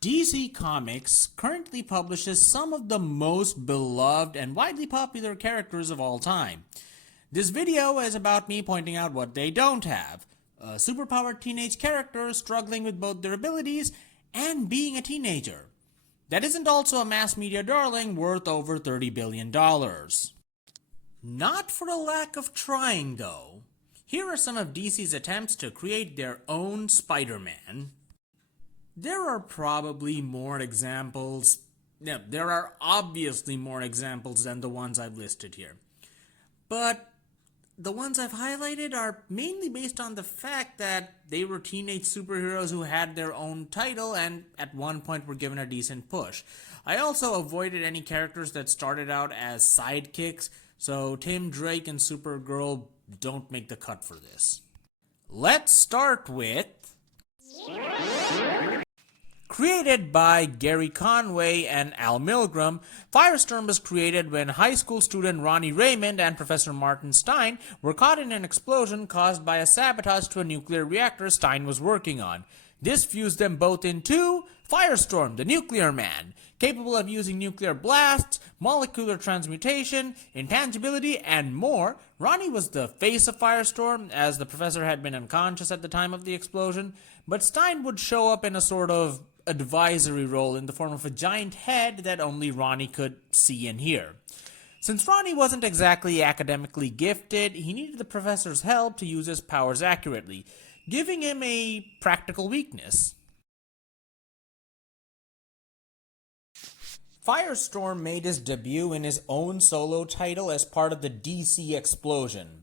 DC Comics currently publishes some of the most beloved and widely popular characters of all time. This video is about me pointing out what they don't have. A superpowered teenage character struggling with both their abilities and being a teenager. That isn't also a mass media darling worth over $30 billion. Not for a lack of trying, though. Here are some of DC's attempts to create their own Spider-Man. There are probably more examples. There are obviously more examples than the ones I've listed here. But the ones I've highlighted are mainly based on the fact that they were teenage superheroes who had their own title and at one point were given a decent push. I also avoided any characters that started out as sidekicks, so Tim Drake and Supergirl don't make the cut for this. Let's start with... Created by Gary Conway and Al Milgrom, Firestorm was created when high school student Ronnie Raymond and Professor Martin Stein were caught in an explosion caused by a sabotage to a nuclear reactor Stein was working on. This fused them both into Firestorm, the Nuclear Man, capable of using nuclear blasts, molecular transmutation, intangibility, and more. Ronnie was the face of Firestorm, as the professor had been unconscious at the time of the explosion, but Stein would show up in a sort of advisory role in the form of a giant head that only Ronnie could see and hear. Since Ronnie wasn't exactly academically gifted, he needed the professor's help to use his powers accurately, giving him a practical weakness. Firestorm made his debut in his own solo title as part of the DC explosion.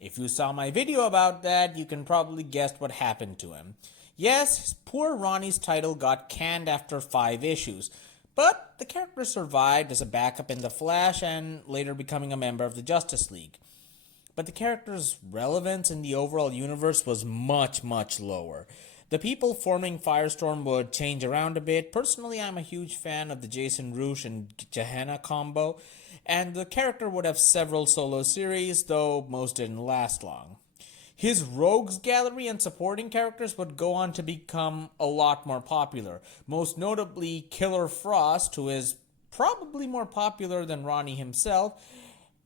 If you saw my video about that, you can probably guess what happened to him. Yes, poor Ronnie's title got canned after 5 issues, but the character survived as a backup in The Flash and later becoming a member of the Justice League. But the character's relevance in the overall universe was much, much lower. The people forming Firestorm would change around a bit. Personally, I'm a huge fan of the Jason Rouge and Gehenna combo, and the character would have several solo series, though most didn't last long. His rogues gallery and supporting characters would go on to become a lot more popular, most notably Killer Frost, who is probably more popular than Ronnie himself,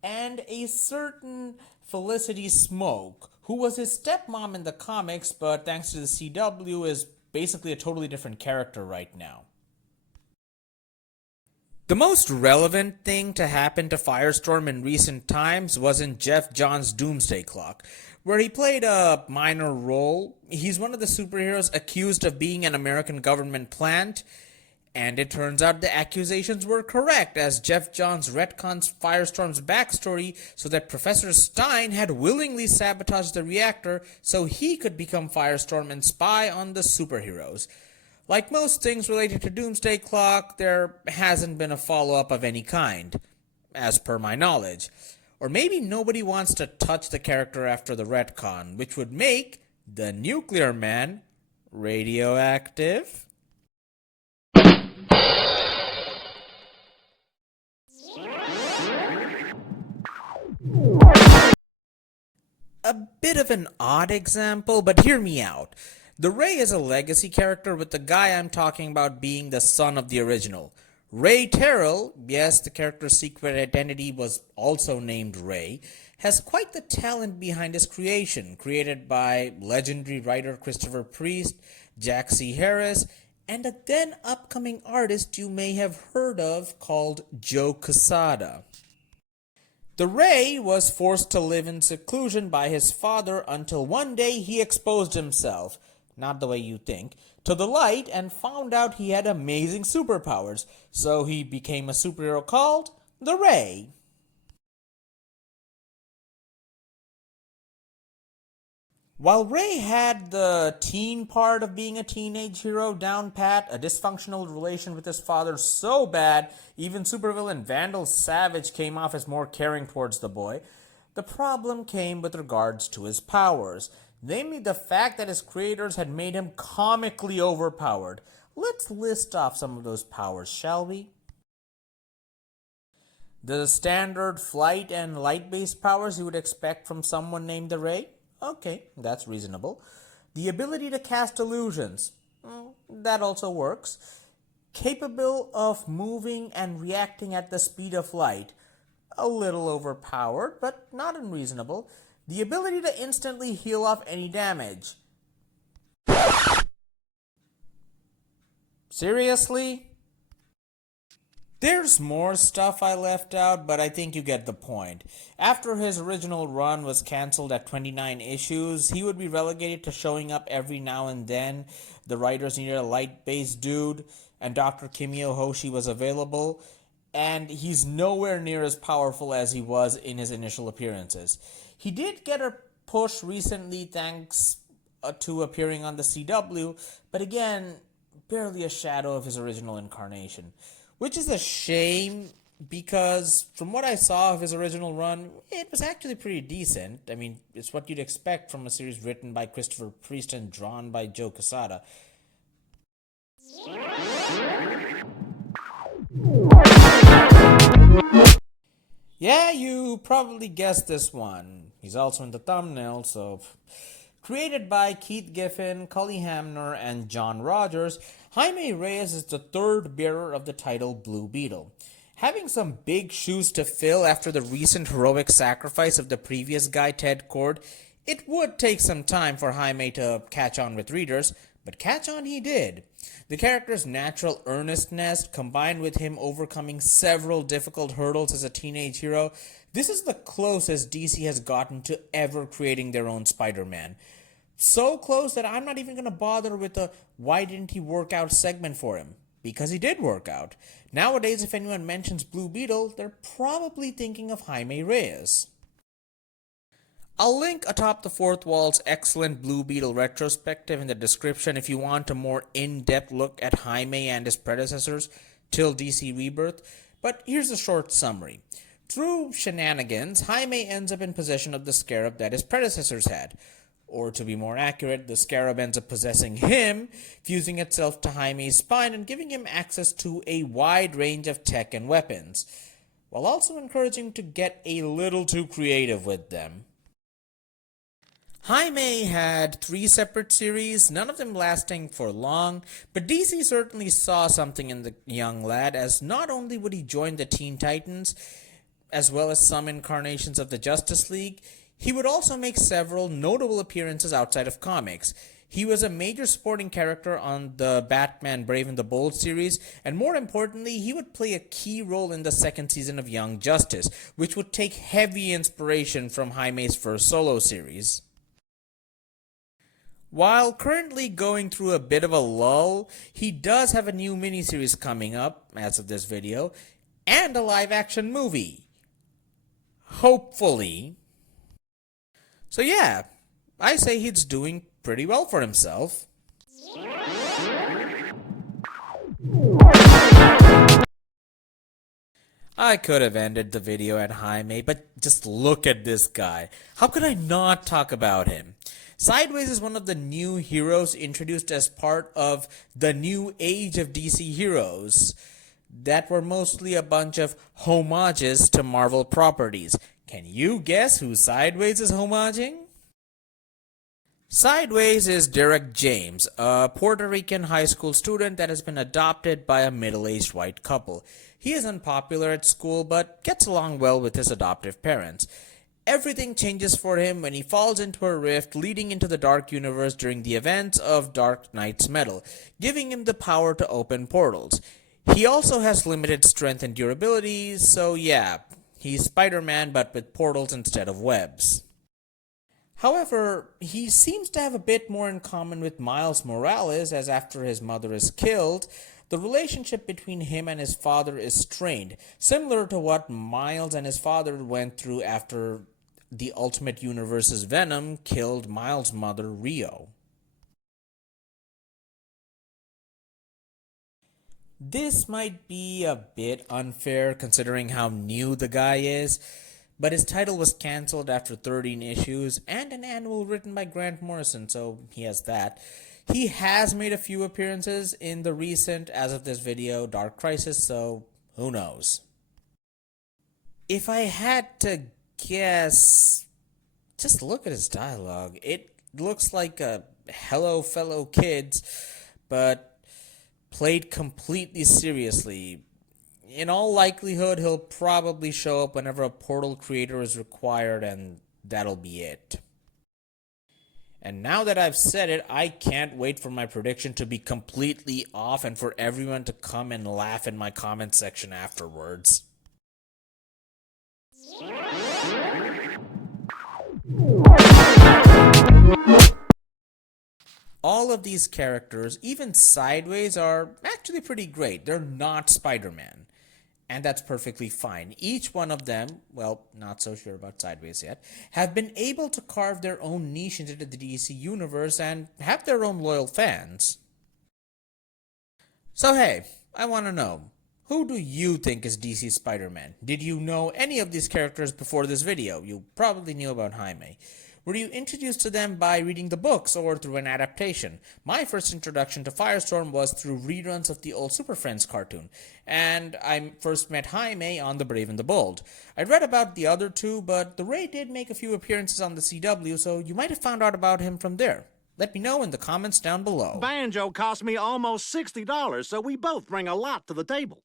and a certain Felicity Smoke, who was his stepmom in the comics, but thanks to the CW is basically a totally different character right now. The most relevant thing to happen to Firestorm in recent times was in Jeff Johns' Doomsday Clock, where he played a minor role. He's one of the superheroes accused of being an American government plant, and it turns out the accusations were correct, as Jeff Johns retcons Firestorm's backstory so that Professor Stein had willingly sabotaged the reactor so he could become Firestorm and spy on the superheroes. Like most things related to Doomsday Clock, there hasn't been a follow-up of any kind, as per my knowledge. Or maybe nobody wants to touch the character after the retcon, which would make the Nuclear Man radioactive. A bit of an odd example, but hear me out. The Ray is a legacy character, with the guy I'm talking about being the son of the original. Ray Terrell, yes, the character's secret identity was also named Ray, has quite the talent behind his creation, created by legendary writer Christopher Priest, Jack C. Harris, and a then upcoming artist you may have heard of called Joe Quesada. The Ray was forced to live in seclusion by his father until one day he exposed himself, not the way you think, to the light and found out he had amazing superpowers, so he became a superhero called the Ray. While Ray had the teen part of being a teenage hero down pat, a dysfunctional relation with his father so bad, even supervillain Vandal Savage came off as more caring towards the boy, the problem came with regards to his powers. Namely, the fact that his creators had made him comically overpowered. Let's list off some of those powers, shall we? The standard flight and light-based powers you would expect from someone named the Ray? Okay, that's reasonable. The ability to cast illusions, that also works. Capable of moving and reacting at the speed of light, a little overpowered, but not unreasonable. The ability to instantly heal off any damage. Seriously? There's more stuff I left out, but I think you get the point. After his original run was cancelled at 29 issues, he would be relegated to showing up every now and then. The writers needed a light-based dude, and Dr. Kimio Hoshi was available, and he's nowhere near as powerful as he was in his initial appearances. He did get a push recently thanks to appearing on the CW, but again, barely a shadow of his original incarnation. Which is a shame, because from what I saw of his original run, it was actually pretty decent. I mean, it's what you'd expect from a series written by Christopher Priest and drawn by Joe Quesada. Yeah, you probably guessed this one. He's also in the thumbnail, so... Created by Keith Giffen, Cully Hamner, and John Rogers, Jaime Reyes is the third bearer of the title Blue Beetle. Having some big shoes to fill after the recent heroic sacrifice of the previous guy, Ted Kord, it would take some time for Jaime to catch on with readers, but catch on he did. The character's natural earnestness, combined with him overcoming several difficult hurdles as a teenage hero, this is the closest DC has gotten to ever creating their own Spider-Man. So close that I'm not even going to bother with a why didn't he work out segment for him. Because he did work out. Nowadays, if anyone mentions Blue Beetle, they're probably thinking of Jaime Reyes. I'll link atop the fourth wall's excellent Blue Beetle retrospective in the description if you want a more in-depth look at Jaime and his predecessors till DC Rebirth, but here's a short summary. Through shenanigans, Jaime ends up in possession of the scarab that his predecessors had. Or to be more accurate, the scarab ends up possessing him, fusing itself to Jaime's spine and giving him access to a wide range of tech and weapons, while also encouraging him to get a little too creative with them. Jaime had 3 separate series, none of them lasting for long, but DC certainly saw something in the young lad, as not only would he join the Teen Titans, as well as some incarnations of the Justice League, he would also make several notable appearances outside of comics. He was a major supporting character on the Batman Brave and the Bold series, and more importantly, he would play a key role in the second season of Young Justice, which would take heavy inspiration from Jaime's first solo series. While currently going through a bit of a lull, he does have a new miniseries coming up, as of this video, and a live-action movie. Hopefully. So yeah, I say he's doing pretty well for himself. I could have ended the video at Jaime, but just look at this guy. How could I not talk about him? Sideways is one of the new heroes introduced as part of the new age of DC heroes that were mostly a bunch of homages to Marvel properties. Can you guess who Sideways is homaging? Sideways is Derek James, a Puerto Rican high school student that has been adopted by a middle-aged white couple. He is unpopular at school, but gets along well with his adoptive parents. Everything changes for him when he falls into a rift leading into the Dark Universe during the events of Dark Knight's Metal, giving him the power to open portals. He also has limited strength and durability, so yeah, he's Spider-Man but with portals instead of webs. However, he seems to have a bit more in common with Miles Morales, as after his mother is killed, the relationship between him and his father is strained, similar to what Miles and his father went through after the Ultimate Universe's Venom killed Miles' mother, Rio. This might be a bit unfair considering how new the guy is, but his title was cancelled after 13 issues and an annual written by Grant Morrison, so he has that. He has made a few appearances in the recent, as of this video, Dark Crisis, so who knows. If I had to guess, just look at his dialogue. It looks like a hello fellow kids, but played completely seriously. In all likelihood, he'll probably show up whenever a portal creator is required, and that'll be it. And now that I've said it, I can't wait for my prediction to be completely off and for everyone to come and laugh in my comment section afterwards. All of these characters, even sideways, are actually pretty great. They're not Spider-Man. And that's perfectly fine. Each one of them, well, not so sure about sideways yet, have been able to carve their own niche into the DC universe and have their own loyal fans. So hey, I want to know, who do you think is DC Spider-Man? Did you know any of these characters before this video? You probably knew about Jaime. Were you introduced to them by reading the books or through an adaptation? My first introduction to Firestorm was through reruns of the old Super Friends cartoon, and I first met Jaime on The Brave and the Bold. I'd read about the other two, but the Ray did make a few appearances on the CW, so you might have found out about him from there. Let me know in the comments down below. Banjo cost me almost $60, so we both bring a lot to the table.